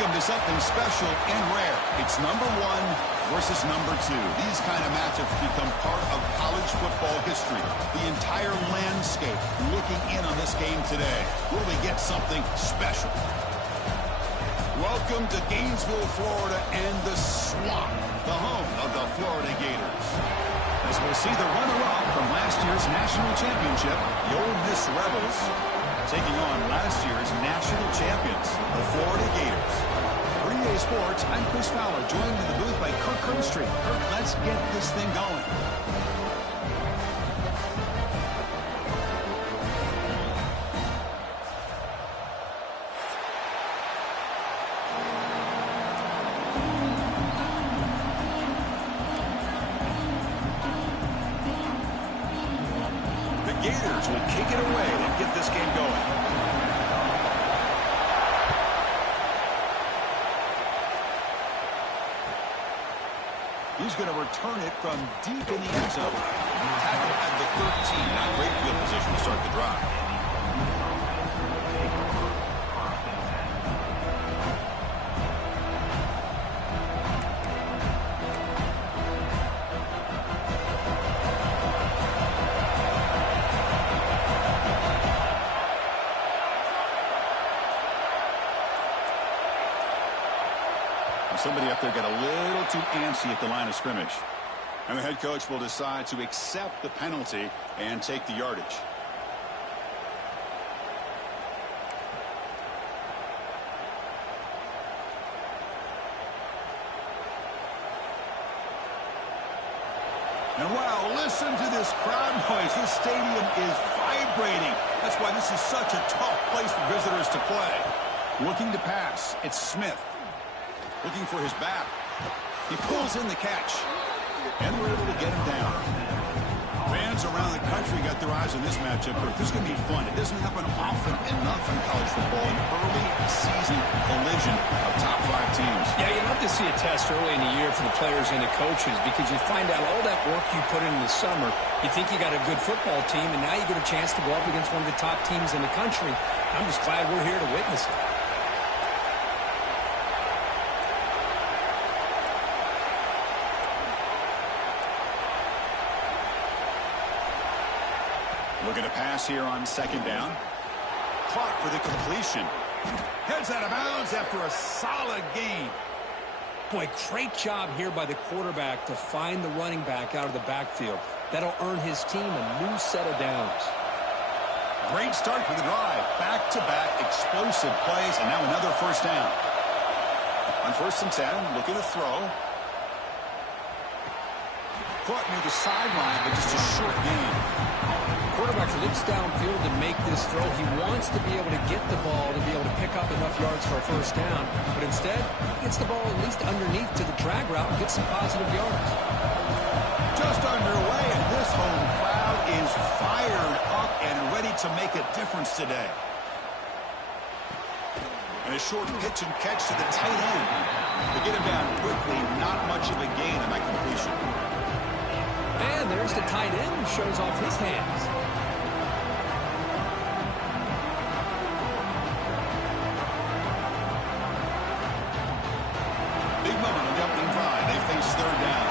welcome to something special and rare. It's number 1 versus number 2. These kind of matchups become part of college football history. The entire landscape looking in on this game today. Will we get something special? Welcome to Gainesville, Florida, and the Swamp, the home of the Florida Gators. As we'll see the runner-up from last year's national championship, the Ole Miss Rebels, taking on last year's national champions, the Florida Gators. For EA Sports, I'm Chris Fowler, joined in the booth by Kirk Herbstreit. Kirk, let's get this thing going. The Gators will kick it away and get this game going. He's going to return it from deep in the end zone. Tackle at the 13. Now great field position to start the drive. Somebody up there got a little too antsy at the line of scrimmage. And the head coach will decide to accept the penalty and take the yardage. And wow, listen to this crowd noise. This stadium is vibrating. That's why this is such a tough place for visitors to play. Looking to pass, it's Smith. Looking for his back. He pulls in the catch. And we're able to get him down. Fans around the country got their eyes on this matchup, but this is going to be fun. It doesn't happen often enough in college football. An early season collision of top 5 teams. Yeah, you love to see a test early in the year for the players and the coaches because you find out all that work you put in the summer. You think you got a good football team, and now you get a chance to go up against one of the top teams in the country. I'm just glad we're here to witness it. Looking to pass here on second down. Caught for the completion. Heads out of bounds after a solid gain. Boy, great job here by the quarterback to find the running back out of the backfield. That'll earn his team a new set of downs. Great start for the drive. Back-to-back explosive plays, and now another first down. On 1st and 10, looking to throw. Caught near the sideline, but just a short gain. Quarterback looks downfield to make this throw. He wants to be able to get the ball to be able to pick up enough yards for a first down. But instead, he gets the ball at least underneath to the drag route and gets some positive yards. Just underway, and this home crowd is fired up and ready to make a difference today. And a short pitch and catch to the tight end. To get him down quickly, not much of a gain on that completion. And there's the tight end who shows off his hands. Big moment on the opening drive. They face third down.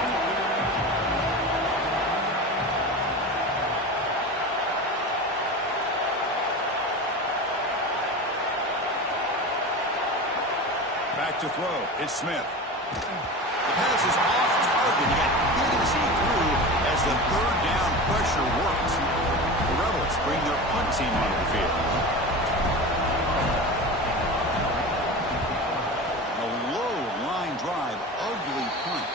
Back to throw. It's Smith. The pass is off target, yet hit as he threw as the third down pressure works. The Rebels bring their punt team onto the field. A low line drive, ugly punt.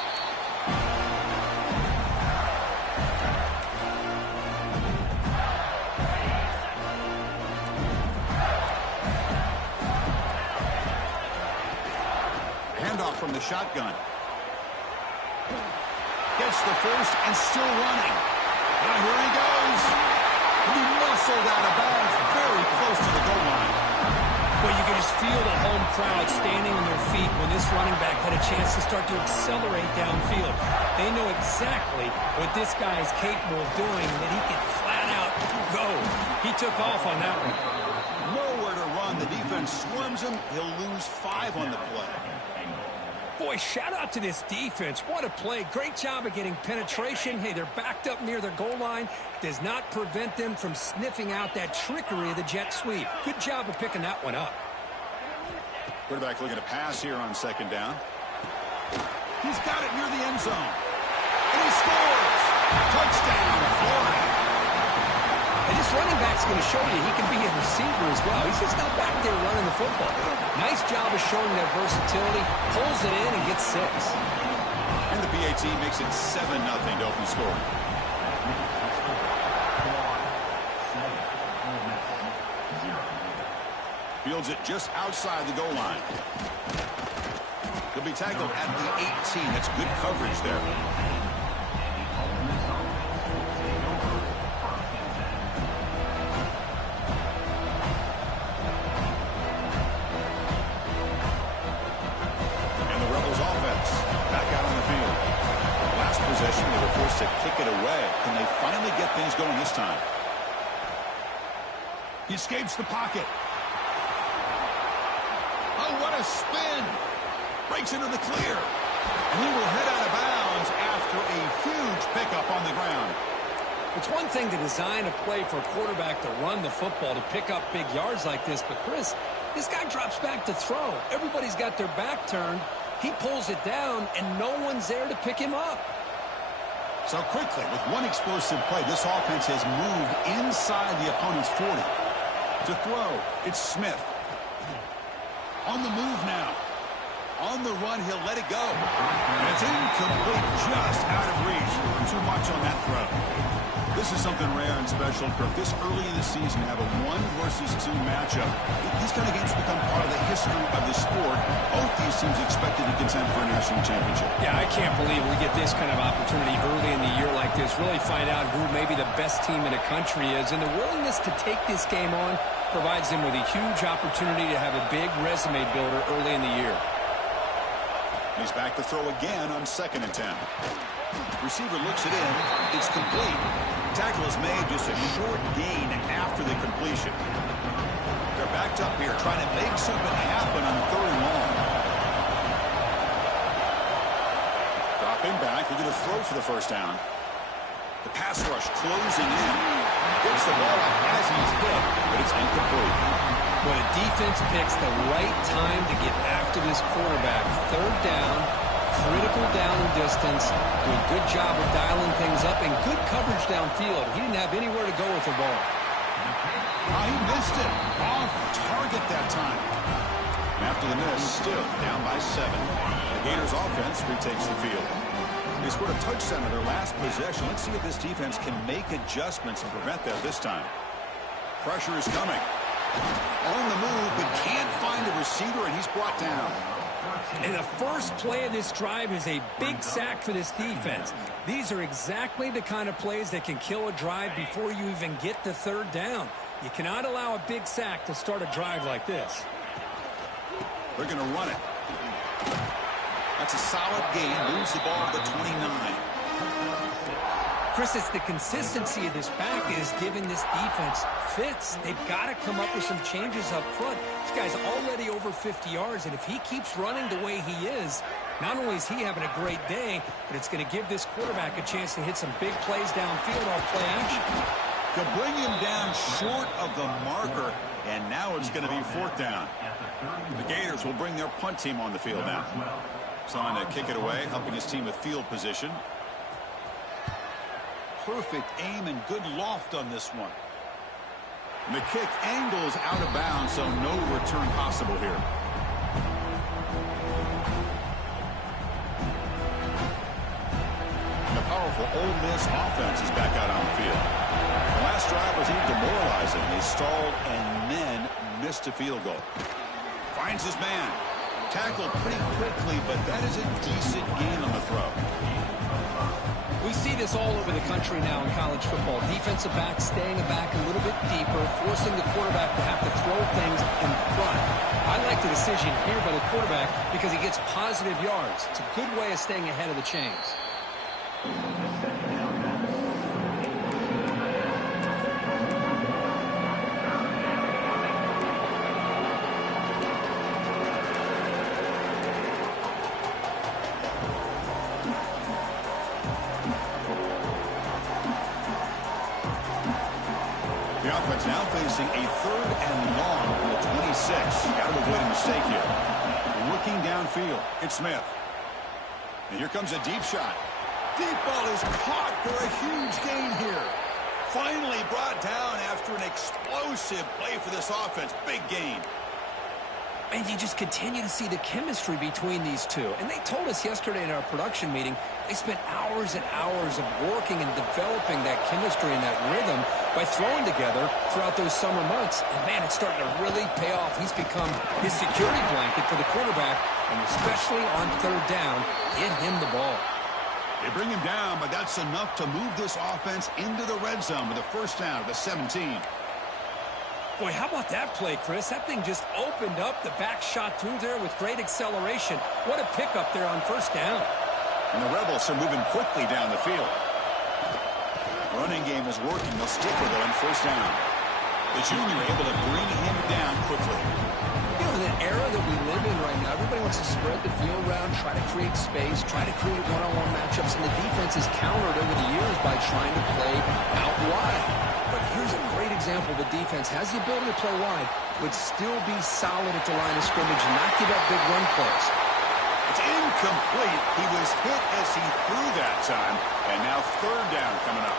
Handoff from the shotgun. Gets the first and still running. Now here he goes. He muscled out of bounds very close to the goal line. Well, you can just feel the home crowd standing on their feet when this running back had a chance to start to accelerate downfield. They know exactly what this guy is capable of doing, that he can flat out go. He took off on that one. Nowhere to run. The defense swarms him. He'll lose 5 on the play. Boy, shout out to this defense. What a play. Great job of getting penetration. Hey, they're backed up near their goal line. Does not prevent them from sniffing out that trickery of the jet sweep. Good job of picking that one up. Quarterback looking to pass here on 2nd down. He's got it near the end zone. And he scores. Touchdown, Florida. And this running back's going to show you he can be a receiver as well. He's just not back there running the football. Nice job of showing that versatility. Pulls it in and gets 6. And the BAT makes it 7-0 to open score. Fields it just outside the goal line. He'll be tackled at the 18. That's good coverage there. And the Rebels offense back out on the field. Last possession, they were forced to kick it away. Can they finally get things going this time? He escapes the pocket. Oh, what a spin. Breaks into the clear. And he will head out of bounds after a huge pickup on the ground. It's one thing to design a play for a quarterback to run the football, to pick up big yards like this, but Chris, this guy drops back to throw. Everybody's got their back turned. He pulls it down, and no one's there to pick him up. So quickly, with one explosive play, this offense has moved inside the opponent's 40. To throw, it's Smith. On the move now. On the run, he'll let it go. And it's incomplete, just out of reach. Too much on that throw. This is something rare and special, Kirk. This early in the season, have a 1 versus 2 matchup. These kind of games become part of the history of the sport. Both these teams expected to contend for a national championship. Yeah, I can't believe we get this kind of opportunity early in the year like this. Really find out who maybe the best team in the country is. And the willingness to take this game on provides them with a huge opportunity to have a big resume builder early in the year. He's back to throw again on 2nd and 10. Receiver looks it in. It's complete. Tackle is made, just a short gain after the completion. They're backed up here trying to make something happen on 3rd and long. Dropping back, looking to throw for the 1st down. The pass rush closing in. Gets the ball off as he's hit, but it's incomplete. When a defense picks the right time to get after this quarterback, 3rd down, critical down and distance, doing a good job of dialing things up, and good coverage downfield. He didn't have anywhere to go with the ball. Oh, he missed it. Off target that time. And after the miss, still down by 7. The Gators offense retakes the field. They scored a touchdown in their last possession. Let's see if this defense can make adjustments and prevent that this time. Pressure is coming. On the move, but can't find a receiver, and he's brought down. And the first play of this drive is a big sack for this defense. These are exactly the kind of plays that can kill a drive before you even get to 3rd down. You cannot allow a big sack to start a drive like this. They're going to run it. That's a solid gain. Moves the ball to the 29. Chris, it's the consistency of this back that is giving this defense fits. They've got to come up with some changes up front. This guy's already over 50 yards, and if he keeps running the way he is, not only is he having a great day, but it's going to give this quarterback a chance to hit some big plays downfield off play action. They'll bring him down short of the marker, and now it's going to be 4th down. The Gators will bring their punt team on the field now. Trying to kick it away, helping his team with field position. Perfect aim and good loft on this one. And the kick angles out of bounds, so no return possible here. And the powerful Ole Miss offense is back out on the field. The last drive was even demoralizing. They stalled and then missed a field goal. Finds his man. Tackled pretty quickly, but that is a decent gain on the throw. We see this all over the country now in college football. Defensive backs staying back a little bit deeper, forcing the quarterback to have to throw things in front. I like the decision here by the quarterback because he gets positive yards. It's a good way of staying ahead of the chains. It's now facing a 3rd and long from the 26. Got to avoid a mistake here. Looking downfield, it's Smith. And here comes a deep shot. Deep ball is caught for a huge gain here. Finally brought down after an explosive play for this offense. Big gain. And you just continue to see the chemistry between these two. And they told us yesterday in our production meeting, they spent hours and hours of working and developing that chemistry and that rhythm by throwing together throughout those summer months. And, man, it's starting to really pay off. He's become his security blanket for the quarterback, and especially on 3rd down, get him the ball. They bring him down, but that's enough to move this offense into the red zone with a 1st down at the 17. Boy, how about that play, Chris? That thing just opened up. The back shot through there with great acceleration. What a pickup there on 1st down. And the Rebels are moving quickly down the field. Running game is working. They'll stick with it on 1st down. The junior able to bring him down quickly. You know, in the era that we live in right now, everybody wants to spread the field around, try to create space, try to create one-on-one matchups, and the defense has countered over the years by trying to play out wide. But here's a great example of a defense has the ability to play wide, but still be solid at the line of scrimmage and not give up big run plays. It's incomplete. He was hit as he threw that time, and now 3rd down coming up.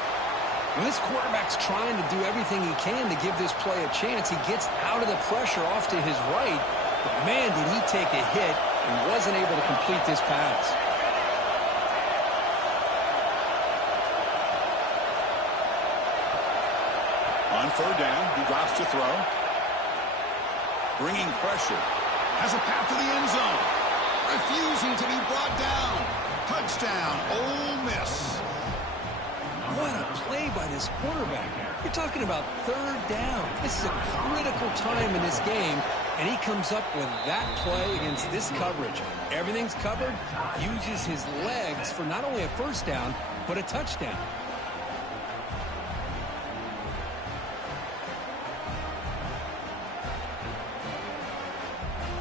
When this quarterback's trying to do everything he can to give this play a chance, he gets out of the pressure off to his right. But, man, did he take a hit and wasn't able to complete this pass. On 3rd down, he drops to throw. Bringing pressure. Has a path to the end zone. Refusing to be brought down. Touchdown, Ole Miss. What a play by this quarterback. You're talking about 3rd down. This is a critical time in this game, and he comes up with that play against this coverage. Everything's covered, uses his legs for not only a 1st down, but a touchdown.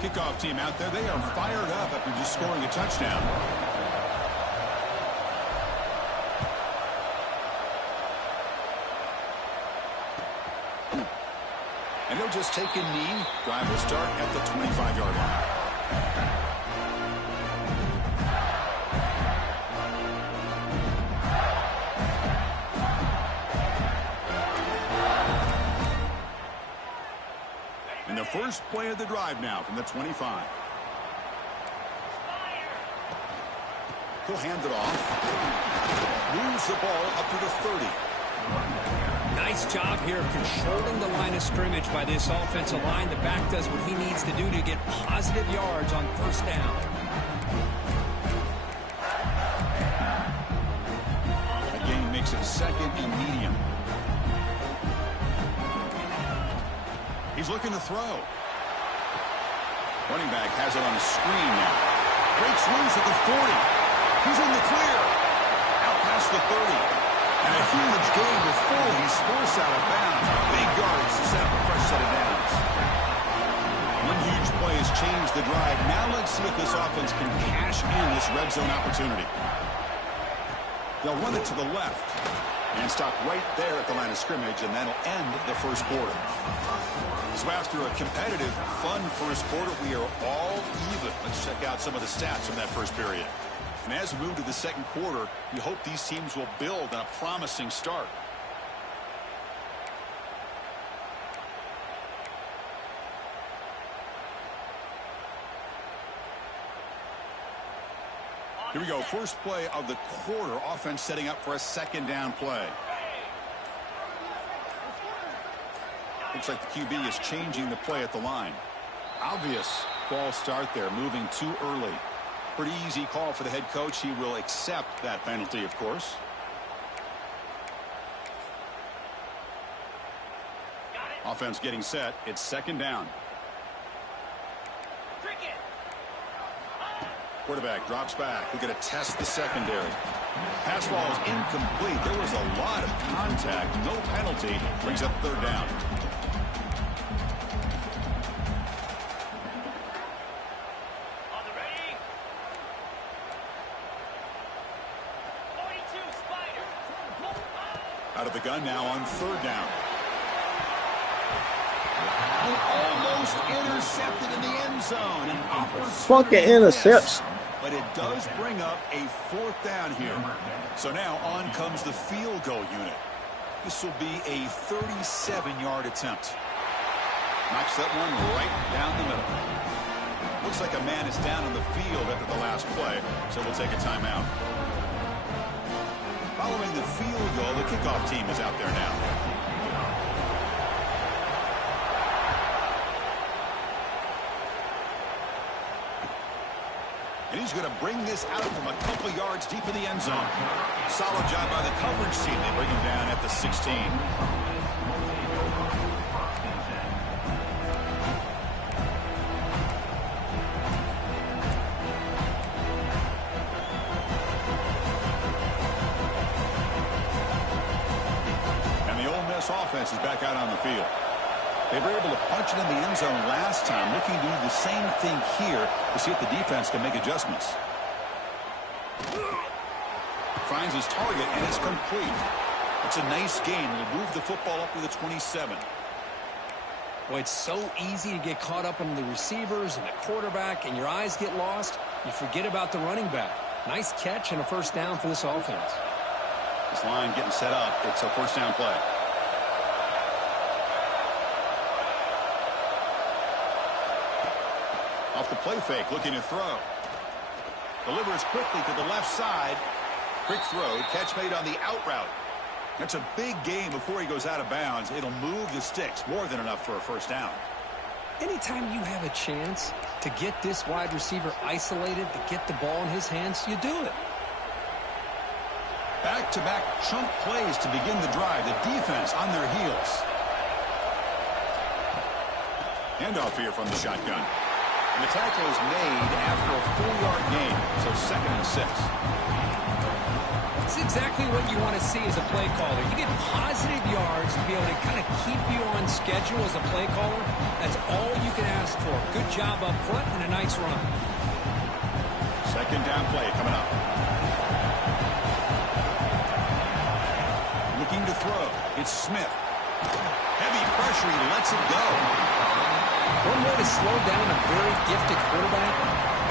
Kickoff team out there, they are fired up after just scoring a touchdown. And he'll just take a knee. Drive will start at the 25-yard line. And the first play of the drive now from the 25. He'll hand it off. Moves the ball up to the 30. Nice job here of controlling the line of scrimmage by this offensive line. The back does what he needs to do to get positive yards on 1st down. The gain makes it 2nd and medium. He's looking to throw. Running back has it on a screen now. Breaks loose at the 40. He's in the clear. Out past the 30. And a huge gain before he's forced out of bounds. Big yards to set up a fresh set of downs. One huge play has changed the drive. Now let's see if this offense can cash in this red zone opportunity. They'll run it to the left and stop right there at the line of scrimmage, and that'll end the 1st quarter. So after a competitive, fun 1st quarter, we are all even. Let's check out some of the stats from that 1st period. And as we move to the 2nd quarter, we hope these teams will build on a promising start. Here we go. First play of the quarter. Offense setting up for a 2nd down play. Looks like the QB is changing the play at the line. Obvious false start there, moving too early. Pretty easy call for the head coach. He will accept that penalty, of course. Offense getting set. It's 2nd down. Quarterback drops back. We're going to test the secondary. Pass ball is incomplete. There was a lot of contact. No penalty. Brings up 3rd down. Out of the gun now on 3rd down. And almost intercepted in the end zone. An Fucking interception. But it does bring up a 4th down here. So now on comes the field goal unit. This will be a 37-yard attempt. Knocks that one right down the middle. Looks like a man is down on the field after the last play, so we'll take a timeout. Following the field goal, the kickoff team is out there now. And he's going to bring this out from a couple yards deep in the end zone. Solid job by the coverage team. They bring him down at the 16. And the Ole Miss offense is back out on the field. They were able to punch it in the end zone last time, looking to do the same thing here to see if the defense can make adjustments. Finds his target, and it's complete. It's a nice game. We'll move the football up to the 27. Boy, it's so easy to get caught up on the receivers and the quarterback, and your eyes get lost. You forget about the running back. Nice catch and a 1st down for this offense. This line getting set up. It's a 1st down play. Off the play fake, looking to throw. Delivers quickly to the left side. Quick throw, catch made on the out route. That's a big gain before he goes out of bounds. It'll move the sticks, more than enough for a 1st down. Anytime you have a chance to get this wide receiver isolated, to get the ball in his hands, you do it. Back-to-back chunk plays to begin the drive. The defense on their heels. Handoff here from the shotgun. And the tackle is made after a 4-yard gain, so 2nd and 6. It's exactly what you want to see as a play caller. You get positive yards to be able to kind of keep you on schedule as a play caller. That's all you can ask for. Good job up front and a nice run. 2nd down play coming up. Looking to throw. It's Smith. Heavy pressure. He lets it go. One way to slow down a very gifted quarterback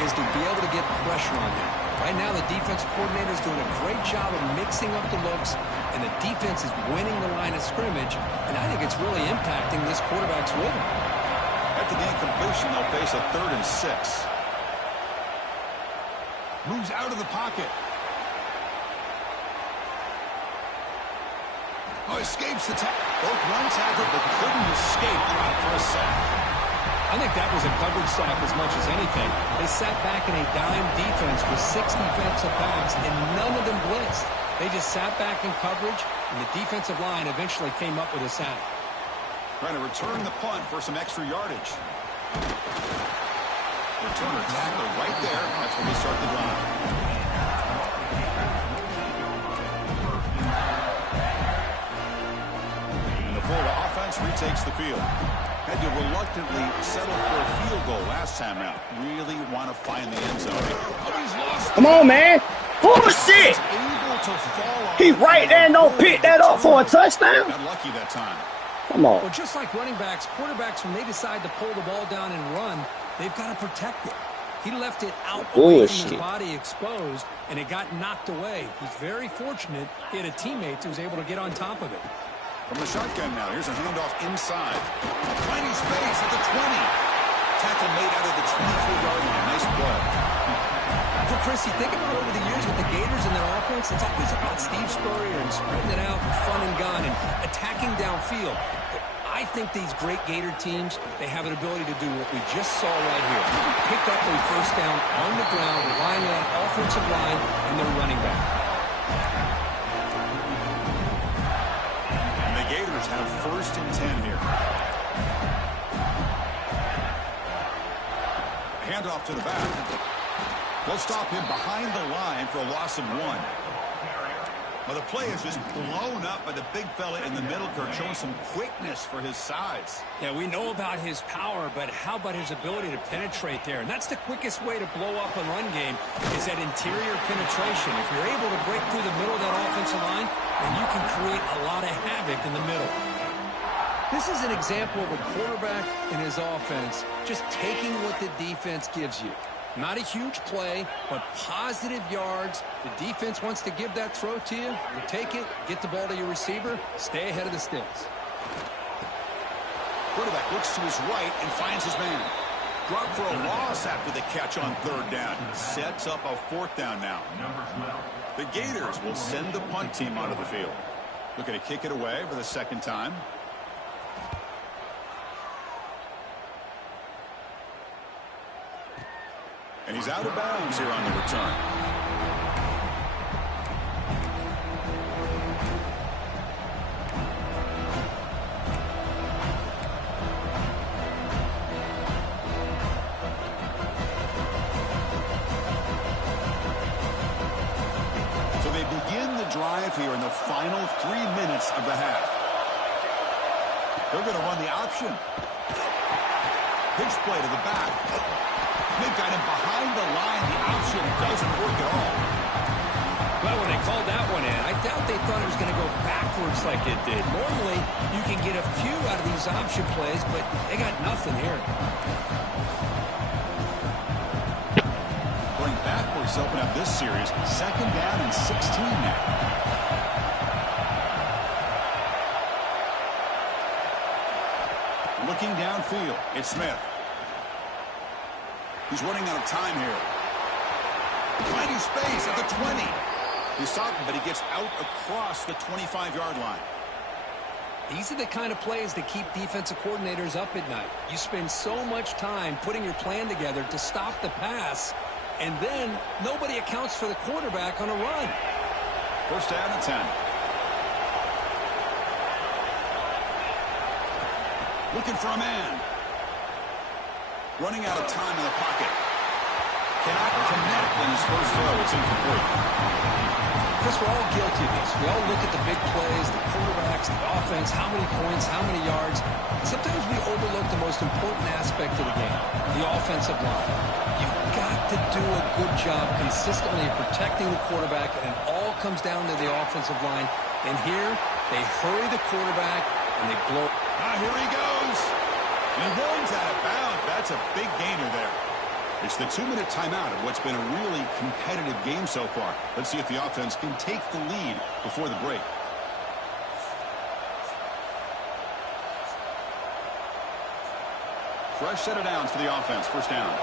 is to be able to get pressure on him. Right now, the defense coordinator is doing a great job of mixing up the looks, and the defense is winning the line of scrimmage, and I think it's really impacting this quarterback's rhythm. After the incompletion, they'll face a 3rd and 6. Moves out of the pocket. Oh, escapes the tackle. Both run tackle, but couldn't escape. Dropped for a sack. I think that was a coverage sack as much as anything. They sat back in a dime defense with 6 defensive backs, and none of them blitzed. They just sat back in coverage, and the defensive line eventually came up with a sack. Trying to return the punt for some extra yardage. Returner tackle right there. That's when we start the drive. And the Florida offense retakes the field. Had to reluctantly settle for a field goal last time out. Really want to find the end zone. Come on, man. Bullshit. He right there and don't pick that up for a touchdown. Got lucky that time. Come on. Well, just like running backs, quarterbacks, when they decide to pull the ball down and run, they've got to protect it. He left it out away from his body exposed, and it got knocked away. He's very fortunate he had a teammate who was able to get on top of it. From the shotgun now, here's a handoff inside. Tiny space at the 20. Tackle made out of the 24-yard line. Nice play. For Chris, you think about over the years with the Gators and their offense, it's always about Steve Spurrier and spreading it out and fun and gun and attacking downfield. But I think these great Gator teams, they have an ability to do what we just saw right here. Pick up a 1st down on the ground, relying on that offensive line and their running back. Gators have 1st and 10 here. Handoff to the back. They'll stop him behind the line for a loss of 1. Well, the play is just blown up by the big fella in the middle, Kirk, showing some quickness for his size. Yeah, we know about his power, but how about his ability to penetrate there? And that's the quickest way to blow up a run game is that interior penetration. If you're able to break through the middle of that offensive line, then you can create a lot of havoc in the middle. This is an example of a quarterback and his offense just taking what the defense gives you. Not a huge play, but positive yards. The defense wants to give that throw to you. You take it, get the ball to your receiver, stay ahead of the sticks. Quarterback looks to his right and finds his man. Drop for a loss after the catch on 3rd down. Sets up a 4th down now. The Gators will send the punt team onto the field. Looking to kick it away for the 2nd time. And he's out of bounds here on the return. So they begin the drive here in the final 3 minutes of the half. They're going to run the option. Pitch play to the back. They've got him behind the line. The option doesn't work at all. Well, when they called that one in, I doubt they thought it was going to go backwards like it did. Normally, you can get a few out of these option plays, but they got nothing here. Going backwards to open up this series. 2nd down and 16 now. Looking downfield, it's Smith. He's running out of time here. Finding space at the 20. He's stopped, but he gets out across the 25-yard line. These are the kind of plays that keep defensive coordinators up at night. You spend so much time putting your plan together to stop the pass, and then nobody accounts for the quarterback on a run. 1st down and 10. Looking for a man. Running out of time in the pocket. Cannot connect in his first throw. It's incomplete. Chris, we're all guilty of this. We all look at the big plays, the quarterbacks, the offense, how many points, how many yards. Sometimes we overlook the most important aspect of the game, the offensive line. You've got to do a good job consistently of protecting the quarterback, and it all comes down to the offensive line. And here, they hurry the quarterback, and they blow. Here he goes. And he runs out of bounds. That's a big gainer there. It's the 2-minute timeout of what's been a really competitive game so far. Let's see if the offense can take the lead before the break. Fresh set of downs for the offense. 1st down.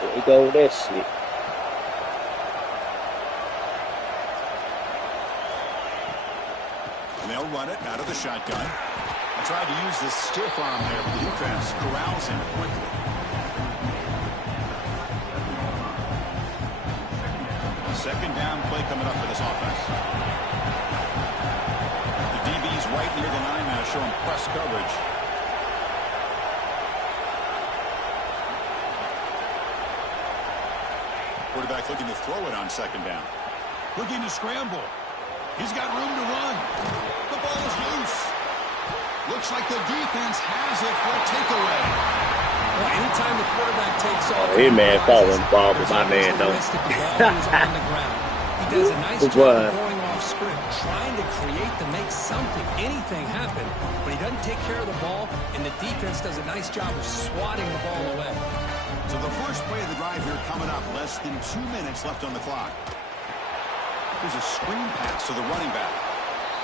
There we go, that's it. And they'll run it out of the shotgun. I tried to use the stiff arm there, but the defense corrals him quickly. Second down play coming up for this offense. The DB's right near the 9 now, showing press coverage. Quarterback looking to throw it on 2nd down. Looking to scramble. He's got room to run. The ball is loose. Looks like the defense has it for a takeaway. Well, anytime the quarterback takes off, Hey man, falling ball with my man though. He does a nice job of going off script, trying to create to make something, anything happen, but he doesn't take care of the ball, and the defense does a nice job of swatting the ball away. So the first play of the drive here coming up, less than 2 minutes left on the clock. There's a screen pass to the running back.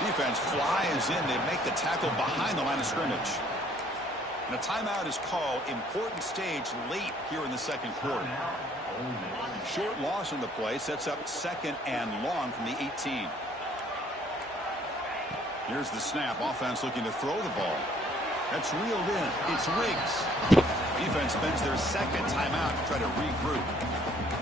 Defense flies in. They make the tackle behind the line of scrimmage. And a timeout is called. Important stage late here in the 2nd quarter. Short loss in the play sets up 2nd and long from the 18. Here's the snap. Offense looking to throw the ball. That's reeled in. It's Riggs. Defense spends their 2nd timeout to try to regroup.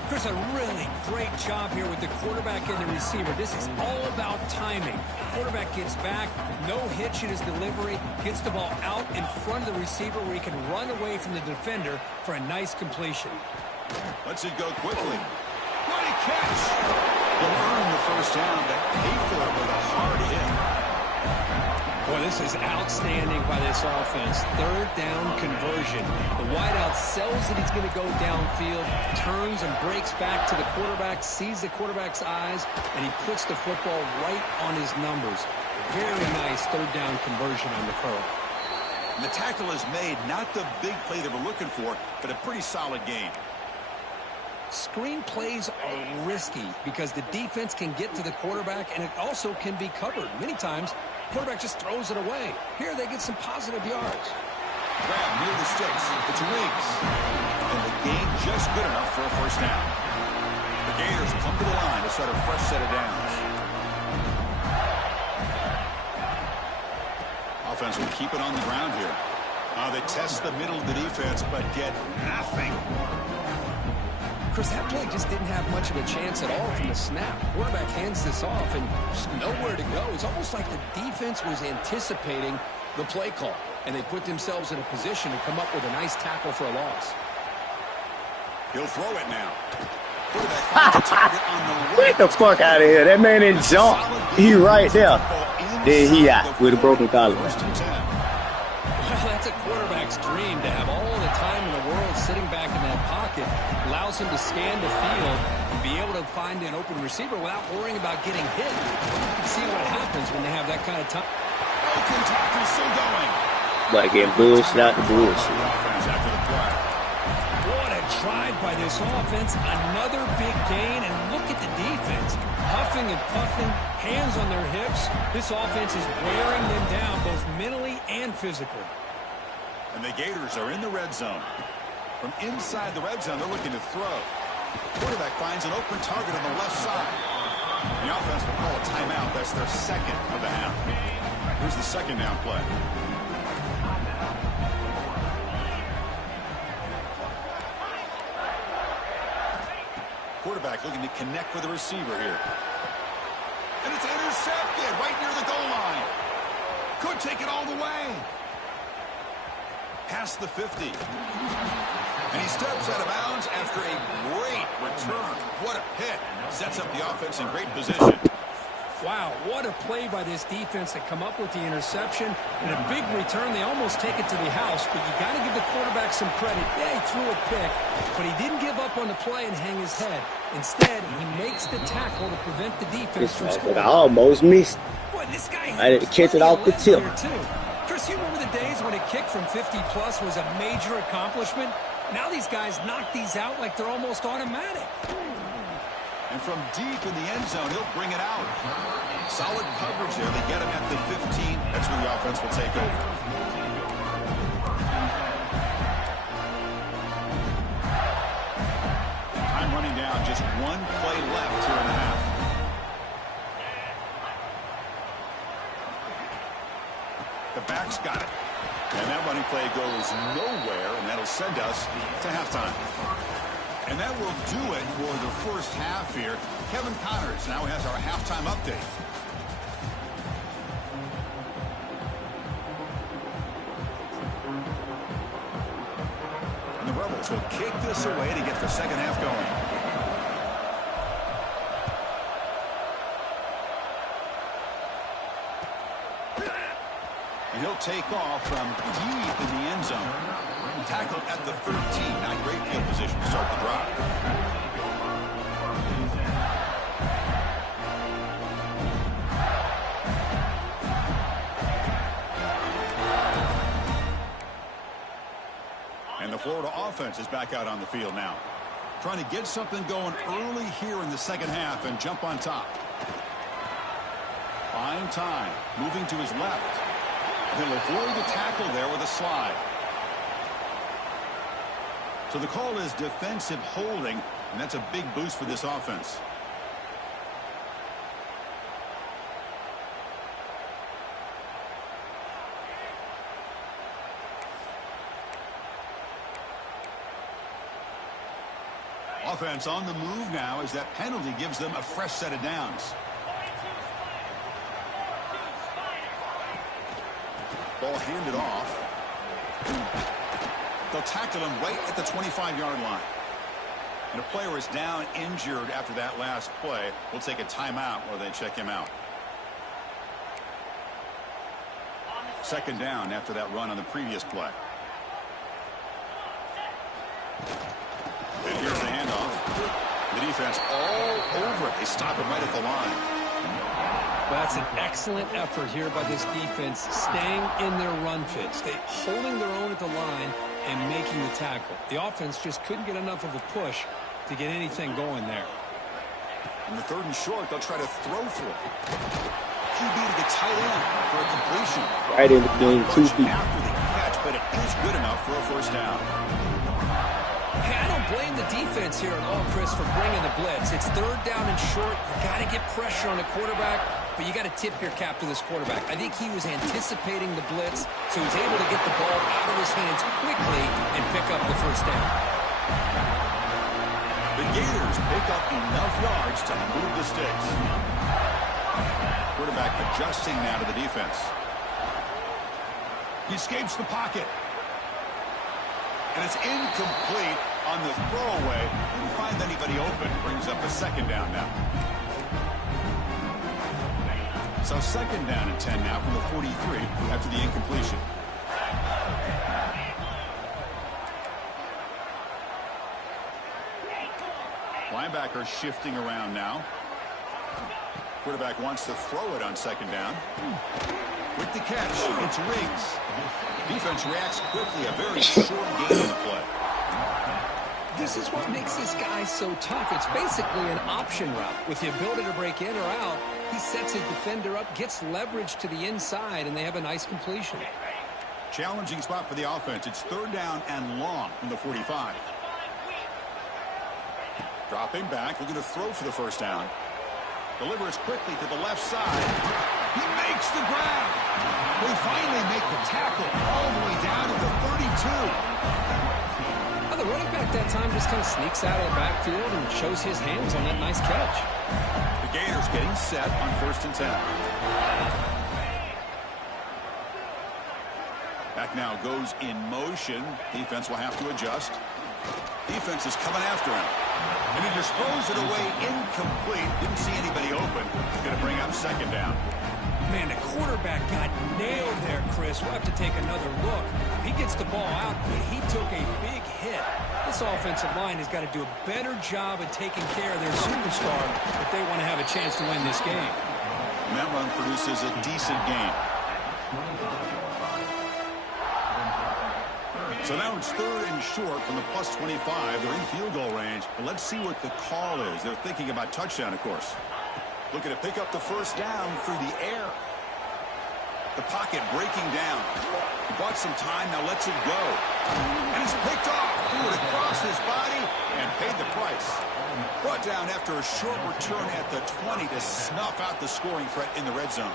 Chris, a really great job here with the quarterback and the receiver. This is all about timing. Quarterback gets back, no hitch in his delivery, gets the ball out in front of the receiver where he can run away from the defender for a nice completion. Lets it go quickly. What a catch! He'll earn the 1st down, but pay for it with a hard hit. Boy, this is outstanding by this offense. Third down conversion. The wideout sells that he's going to go downfield, turns and breaks back to the quarterback, sees the quarterback's eyes, and he puts the football right on his numbers. Very nice third down conversion on the curl. And the tackle is made, not the big play they were looking for, but a pretty solid gain. Screen plays are risky because the defense can get to the quarterback, and it also can be covered. Many times, the quarterback just throws it away. Here they get some positive yards. Grab near the sticks. It's Riggs. And the gain just good enough for a first down. The Gators come to the line to start a fresh set of downs. Offense will keep it on the ground here. They test the middle of the defense, but get nothing. Chris, that play just didn't have much of a chance at all from the snap. Quarterback hands this off and just nowhere to go. It's almost like the defense was anticipating the play call, and they put themselves in a position to come up with a nice tackle for a loss. He'll throw it now. Quarterback finds a target on the right. Get the fuck out of here. That man didn't jump. He right there. Then he out with a broken collar. Well, that's a quarterback's dream to have all the time in the world sitting back in that pocket. Allows him to scan the field and be able to find an open receiver without worrying about getting hit. You can see what happens when they have that kind of time. Broken tackle still going. Like getting bullshit out the bullshit. What a drive by this offense. Another big gain, and look at the defense. Huffing and puffing, hands on their hips. This offense is wearing them down both mentally and physically. And the Gators are in the red zone. From inside the red zone, they're looking to throw. Quarterback finds an open target on the left side. The offense will call a timeout. That's their second of the half. Here's the second down play. Quarterback looking to connect with the receiver here. And it's intercepted right near the goal line. Could take it all the way. Past the 50. And he steps out of bounds after a great return. What a pick. Sets up the offense in great position. Wow, what a play by this defense to come up with the interception. And a big return. They almost take it to the house, but you got to give the quarterback some credit. Yeah, he threw a pick, but he didn't give up on the play and hang his head. Instead, he makes the tackle to prevent the defense from scoring. I almost missed. Boy, this guy I didn't catch it off the tip. Chris, you remember the days when a kick from 50-plus was a major accomplishment? Now these guys knock these out like they're almost automatic. And from deep in the end zone, he'll bring it out. Solid coverage there. They get him at the 15. That's where the offense will take over. Time running down. Just one play left here in the half. The back's got it. And that running play goes nowhere, and that'll send us to halftime. And that will do it for the first half here. Kevin Connors now has our halftime update. And the Rebels will kick this away to get the second half going. And he'll take off from deep in the end zone. Tackle at the 13. Not great field position to start the drive. And the Florida offense is back out on the field now. Trying to get something going early here in the second half and jump on top. Fine time. Moving to his left. He'll avoid the tackle there with a slide. So the call is defensive holding, and that's a big boost for this offense. Offense on the move now as that penalty gives them a fresh set of downs. Ball handed off. They'll tackle him right at the 25-yard line. And a player is down injured after that last play. We'll take a timeout while they check him out. Second down after that run on the previous play. And here's the handoff. The defense all over it. They stop it right at the line. That's an excellent effort here by this defense, staying in their run fit, holding their own at the line and making the tackle. The offense just couldn't get enough of a push to get anything going there. In the 3rd and short, they'll try to throw for it. QB to the tight end for a completion. Right in the game, QB. After the catch, but it is good enough for a first down. Hey, I don't blame the defense here at all, Chris, for bringing the blitz. It's 3rd down and short. You got to get pressure on the quarterback, but you got to tip your cap to this quarterback. I think he was anticipating the blitz, so he's able to get the ball out of his hands quickly and pick up the first down. The Gators pick up enough yards to move the sticks. Quarterback adjusting now to the defense. He escapes the pocket. And it's incomplete on the throwaway. Didn't find anybody open. Brings up a second down now. So second down and 10 now from the 43 after the incompletion. Linebacker shifting around now. Quarterback wants to throw it on second down. With the catch, it's Riggs. Defense reacts quickly. A very short gain on the play. This is what makes this guy so tough. It's basically an option route. With the ability to break in or out, he sets his defender up, gets leverage to the inside, and they have a nice completion. Challenging spot for the offense. It's 3rd down and long from the 45. Dropping back, looking to throw for the first down. Delivers quickly to the left side. He makes the grab. They finally make the tackle all the way down to the 32. Well, the running back that time just kind of sneaks out of the backfield and shows his hands on that nice catch. The Gators getting set on 1st and 10. Back now goes in motion. Defense will have to adjust. Defense is coming after him. And he just throws it away incomplete. Didn't see anybody open. He's going to bring up second down. Man, the quarterback got nailed there, Chris. We'll have to take another look. He gets the ball out, but he took a big hit. This offensive line has got to do a better job of taking care of their superstar if they want to have a chance to win this game. And that run produces a decent gain. So now it's 3rd and short from the plus 25. They're in field goal range. But let's see what the call is. They're thinking about touchdown, of course. Looking to pick up the first down through the air. The pocket breaking down. He bought some time, now lets it go. And it's picked off. Threw it across his body and paid the price. Brought down after a short return at the 20 to snuff out the scoring threat in the red zone.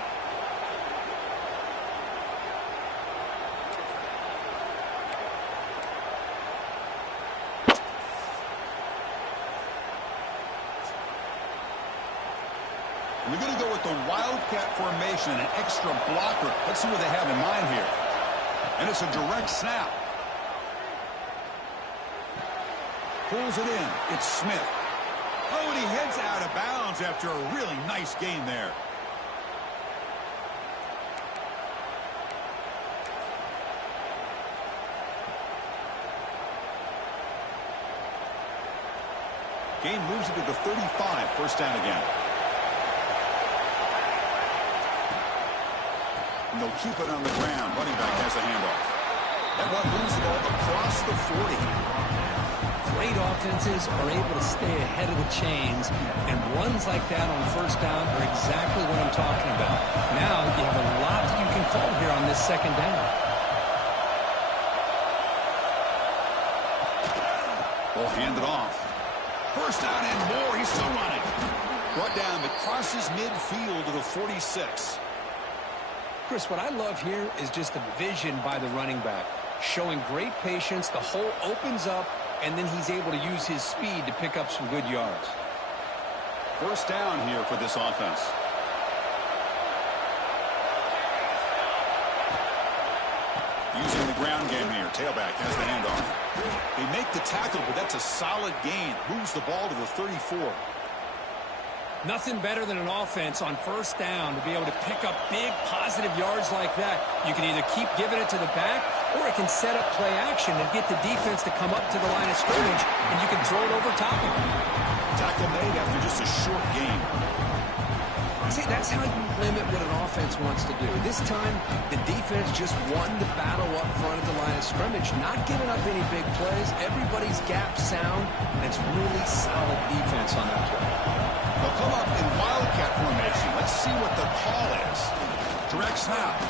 We're going to go with the Wildcat formation and an extra blocker. Let's see what they have in mind here. And it's a direct snap. Pulls it in. It's Smith. Oh, and he heads out of bounds after a really nice gain there. Gain moves it to the 35. First down again. And they'll keep it on the ground. Running back has the handoff. That one moves the ball across the 40. Great offenses are able to stay ahead of the chains, and runs like that on first down are exactly what I'm talking about. Now you have a lot that you can call here on this second down. Ball handed off. First down and more. He's still running. Brought down that crosses midfield to the 46. Chris, what I love here is just the vision by the running back. Showing great patience, the hole opens up, and then he's able to use his speed to pick up some good yards. First down here for this offense. Using the ground game here. Tailback has the handoff. They make the tackle, but that's a solid gain. Moves the ball to the 34. Nothing better than an offense on first down to be able to pick up big positive yards like that. You can either keep giving it to the back, or it can set up play action and get the defense to come up to the line of scrimmage, and you can throw it over top of them. Tackle made after just a short gain. See, that's how you limit what an offense wants to do. This time, the defense just won the battle up front at the line of scrimmage, not giving up any big plays. Everybody's gap sound, and it's really solid defense on that play. They'll come up in wildcat formation. Let's see what the call is. Direct snap.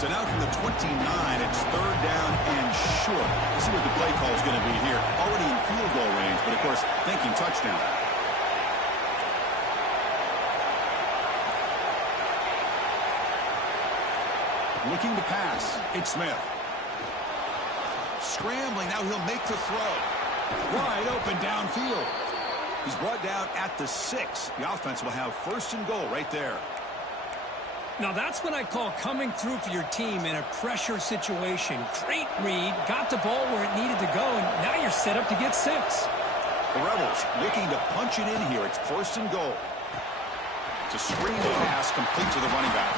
So now from the 29, it's third down and short. Let's see what the play call is going to be here. Already in field goal range, but of course, thinking touchdown. Looking to pass. It's Smith. Scrambling. Now he'll make the throw. Wide open downfield. He's brought down at the 6. The offense will have first and goal right there. Now that's what I call coming through for your team in a pressure situation. Great read, got the ball where it needed to go, and now you're set up to get 6. The Rebels looking to punch it in here. It's first and goal. It's a screen pass complete to the running back.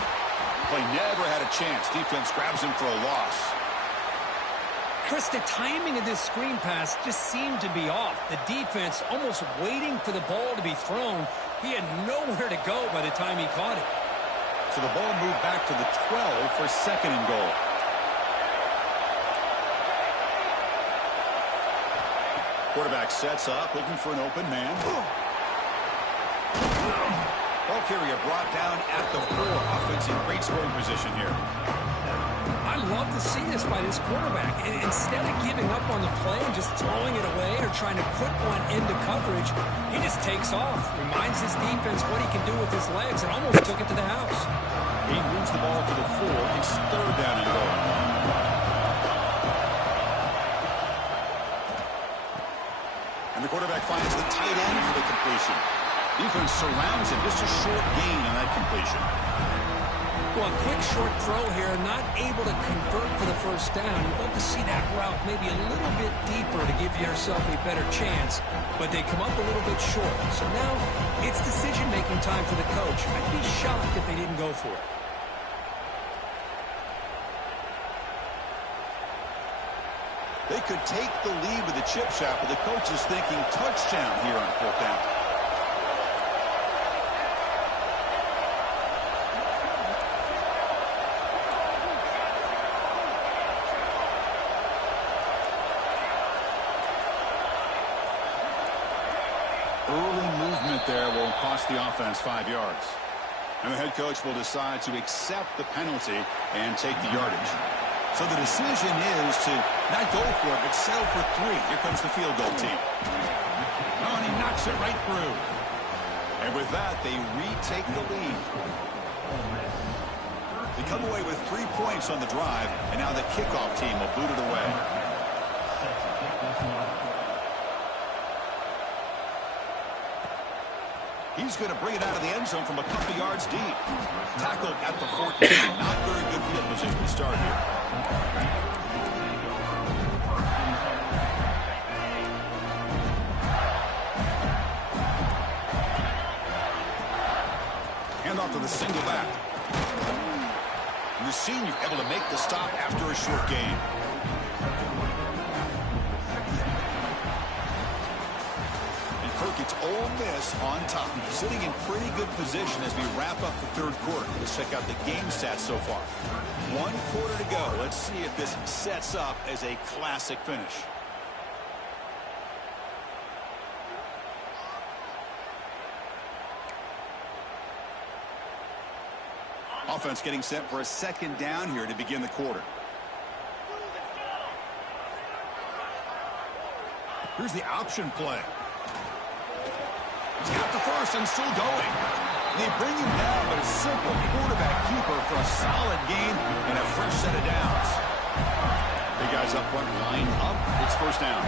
Play never had a chance. Defense grabs him for a loss. Chris, the timing of this screen pass just seemed to be off. The defense almost waiting for the ball to be thrown. He had nowhere to go by the time he caught it. So the ball moved back to the 12 for second and goal. Quarterback sets up, looking for an open man. Ball carrier brought down at the 4. Offense in great scoring position here. I love to see this by this quarterback. And instead of giving up on the play and just throwing it away or trying to put one into coverage, he just takes off. Reminds his defense what he can do with his legs and almost took it to the house. He moves the ball to the 4. It's third down and goal. And the quarterback finds the tight end for the completion. Defense surrounds him. Just a short gain on that completion. Well, a quick short throw here, not able to convert for the first down. You'd love to see that route maybe a little bit deeper to give yourself a better chance, but they come up a little bit short. So now it's decision-making time for the coach. I'd be shocked if they didn't go for it. They could take the lead with the chip shot, but the coach is thinking touchdown here on fourth down. Early movement there will cost the offense 5 yards. And the head coach will decide to accept the penalty and take the yardage. So the decision is to not go for it, but settle for 3. Here comes the field goal team. Oh, and he knocks it right through. And with that, they retake the lead. They come away with 3 points on the drive, and now the kickoff team will boot it away. He's going to bring it out of the end zone from a couple yards deep. Tackled at the 14. Not very good field position to start here. Hand off to the single back. And the senior able to make the stop after a short gain. It's Ole Miss on top, sitting in pretty good position as we wrap up the third quarter. Let's check out the game stats so far. 1 quarter to go. Let's see if this sets up as a classic finish. Offense getting set for a second down here to begin the quarter. Here's the option play. He's got the first and still going. They bring him down, but a simple quarterback keeper for a solid gain and a fresh set of downs. Big guys up front line up. It's first down.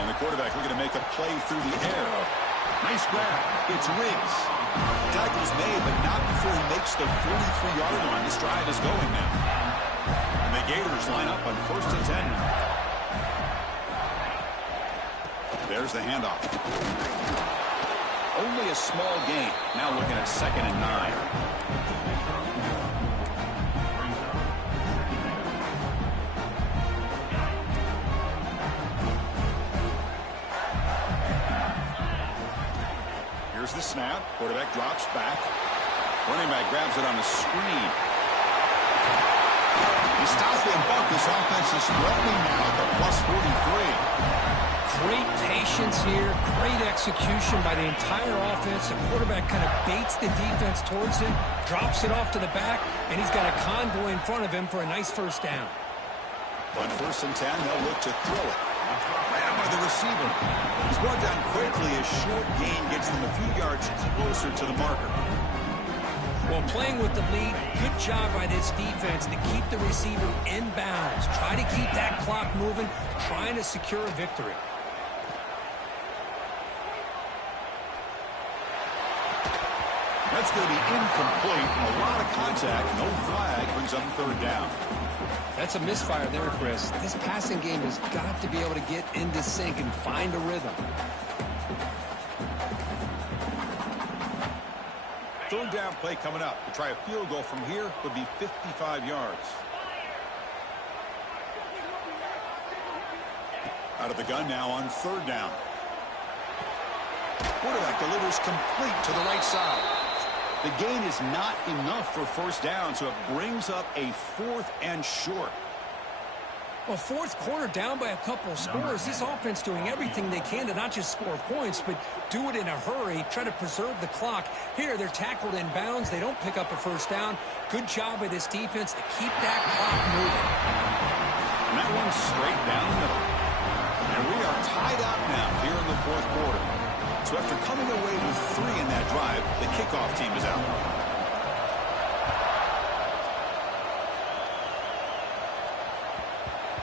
And the quarterback looking to make a play through the air. Nice grab. It's Riggs. Tackle's made, but not before he makes the 43-yard line. This drive is going now. And the Gators line up on 1st and 10 now. There's the handoff. Only a small gain. Now looking at 2nd and 9. Here's the snap. Quarterback drops back. Running back grabs it on the screen. He stops and buck. This offense is threatening now at the +43. Great patience here. Great execution by the entire offense. The quarterback kind of baits the defense towards him, drops it off to the back, and he's got a convoy in front of him for a nice first down. On 1st and 10, they'll look to throw it. Ran by the receiver. He's brought down quickly. A short gain gets them a few yards closer to the marker. Well, playing with the lead, good job by this defense to keep the receiver in bounds. Try to keep that clock moving, trying to secure a victory. That's going to be incomplete. A lot of contact. No flag. Brings up 3rd down. That's a misfire there, Chris. This passing game has got to be able to get into sync and find a rhythm. 3rd down play coming up. To try a field goal from here would be 55 yards. Out of the gun now on 3rd down. Quarterback delivers complete to the right side. The gain is not enough for 1st down, so it brings up a 4th and short. Well, 4th quarter down by a couple of scores. This offense doing everything they can to not just score points, but do it in a hurry, try to preserve the clock. Here, they're tackled in bounds. They don't pick up a 1st down. Good job by this defense to keep that clock moving. And that one's straight down the middle. And we are tied up now here in the 4th quarter. So after coming away with 3 in that drive, the kickoff team is out.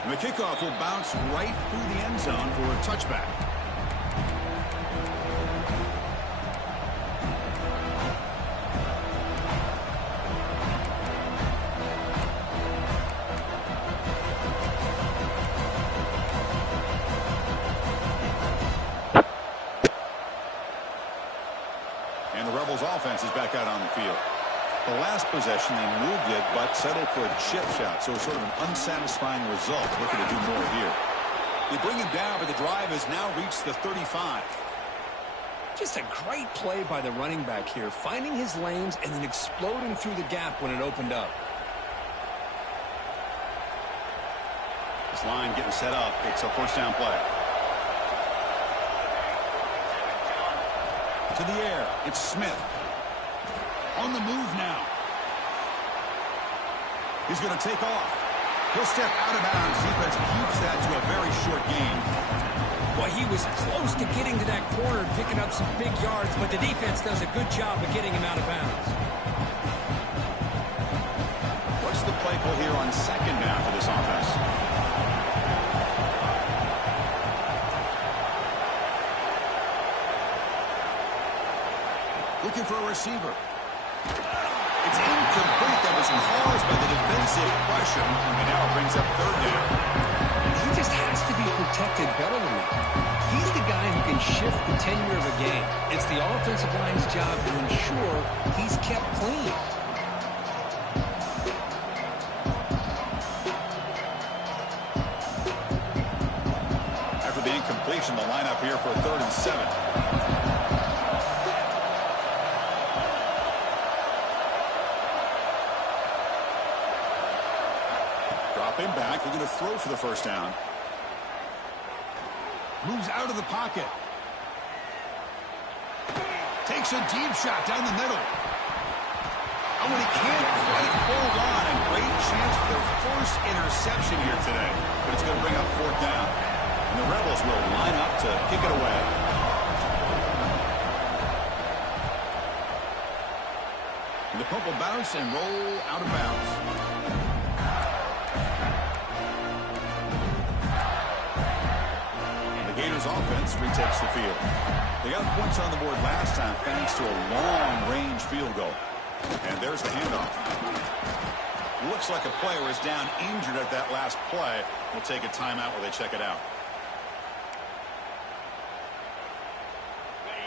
And the kickoff will bounce right through the end zone for a touchback. And the Rebels offense is back out on the field. The last possession, they moved it, but settled for a chip shot. So it's sort of an unsatisfying result. Looking to do more here. They bring him down, but the drive has now reached the 35. Just a great play by the running back here, finding his lanes and then exploding through the gap when it opened up. This line getting set up. It's a 1st down play. To the air. It's Smith. On the move now. He's going to take off. He'll step out of bounds. Defense keeps that to a very short gain. Well, he was close to getting to that corner and picking up some big yards, but the defense does a good job of getting him out of bounds. What's the play call here on 2nd down for this offense? Looking for a receiver. It's incomplete. That was caused by the defensive pressure. And now it brings up 3rd down. He just has to be protected better than that. He's the guy who can shift the tenure of a game. It's the offensive line's job to ensure he's kept clean. After the incompletion, the lineup here for 3rd and 7. Dropping back, looking to throw for the 1st down. Moves out of the pocket. Takes a deep shot down the middle. Oh, and he can't quite hold on. A great chance for their first interception here today. But it's going to bring up 4th down. And the Rebels will line up to kick it away. And the punt will bounce and roll out of bounds. Gators offense retakes the field. They got points on the board last time thanks to a long-range field goal. And there's the handoff. Looks like a player is down injured at that last play. We'll take a timeout while they check it out.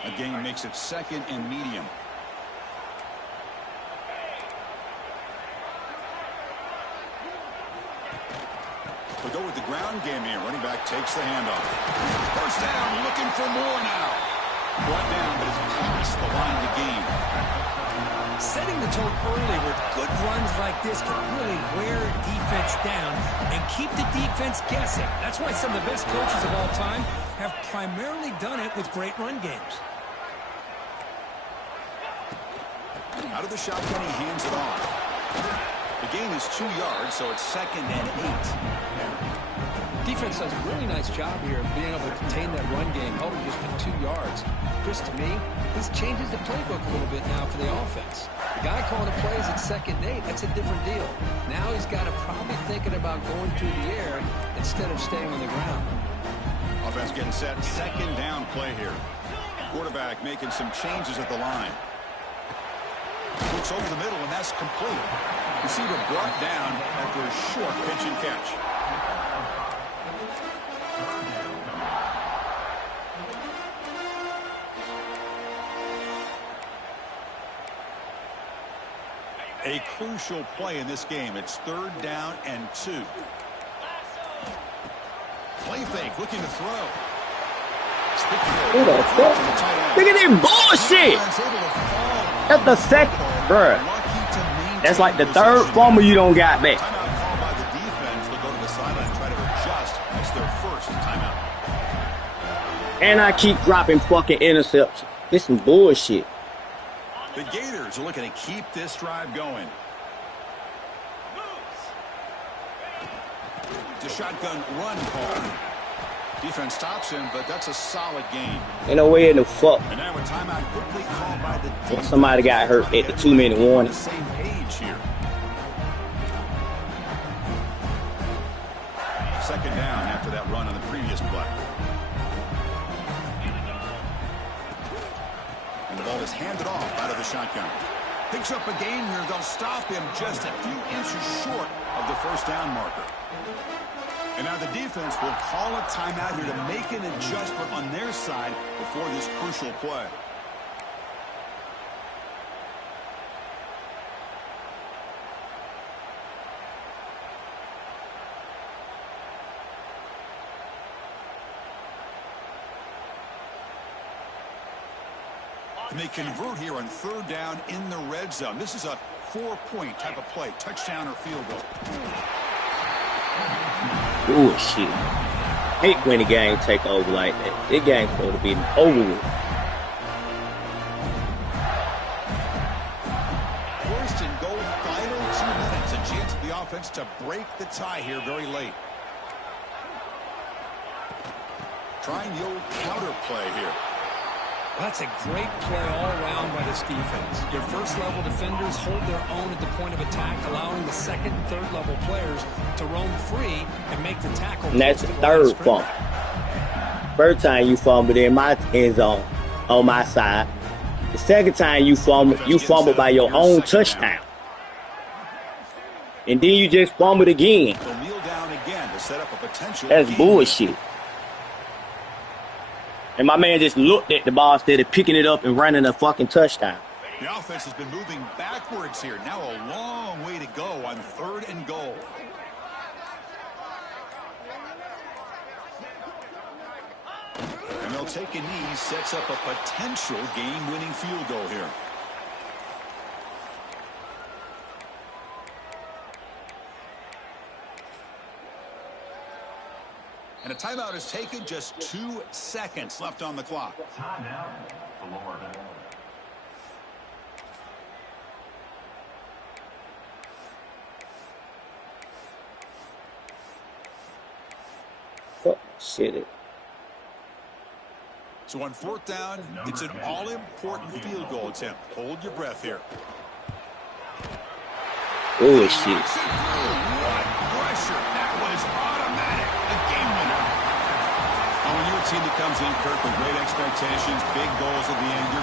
A gain makes it 2nd and medium. We go with the ground game here. Running back takes the handoff. First down, looking for more now. Brought down, but it's past the line of the game. Setting the tone early with good runs like this can really wear defense down and keep the defense guessing. That's why some of the best coaches of all time have primarily done it with great run games. Out of the shotgun, he hands it off. The gain is 2 yards, so it's 2nd and 8. Defense does a really nice job here of being able to contain that run game, holding just to 2 yards. Chris, to me, this changes the playbook a little bit now for the offense. The guy calling the plays at 2nd and 8, that's a different deal. Now he's got to probably thinking about going through the air instead of staying on the ground. Offense getting set. 2nd down play here. Quarterback making some changes at the line. Looks over the middle, and that's complete. Receiver brought down after a short pitch and catch. A crucial play in this game. It's 3rd down and 2. Play fake, looking to throw. Who the fuck? Look at that bullshit. That's the 2nd, bruh. That's like the 3rd fumble you don't got back. Timeout called by the defense. They'll go to the sideline and try to adjust. It's their first timeout. And I keep dropping fucking interceptions. This some bullshit. The Gators are looking to keep this drive going. It's a shotgun run call. Defense stops him, but that's a solid gain. Ain't no way in the fuck. And now a timeout quickly called by the defense. Somebody got hurt at the 2-minute warning. The same page here. 2nd down after that run on the previous play. And the ball is handed off out of the shotgun. Picks up a gain here. They'll stop him just a few inches short of the 1st down marker. And now the defense will call a timeout here to make an adjustment on their side before this crucial play. And they convert here on 3rd down in the red zone. This is a 4-point type of play, touchdown or field goal. Bullshit. Hate when the game take over like that. This game's supposed to be over with. 1st and goal, final 2 minutes. A chance for the offense to break the tie here very late. Trying the old counter play here. That's a great play all around by this defense. Your 1st-level defenders hold their own at the point of attack, allowing the 2nd and 3rd-level players to roam free and make the tackle. And that's the 3rd fumble. 1st time you fumbled in my end zone on my side. The 2nd time you fumbled by your own touchdown. And then you just fumbled again. They'll kneel down again to set up a potential. That's bullshit. And my man just looked at the ball instead of picking it up and running a fucking touchdown. The offense has been moving backwards here. Now a long way to go on 3rd and goal. And they'll take a knee, sets up a potential game-winning field goal here. And a timeout is taken, just 2 seconds left on the clock. Timeout, Florida. Fuck shit. So on 4th down, it's an all-important field goal attempt. Hold your breath here. Bullshit. What pressure. That was automatic. A game winner. Oh, when you're team that comes in, Kirk, with great expectations, big goals at the end.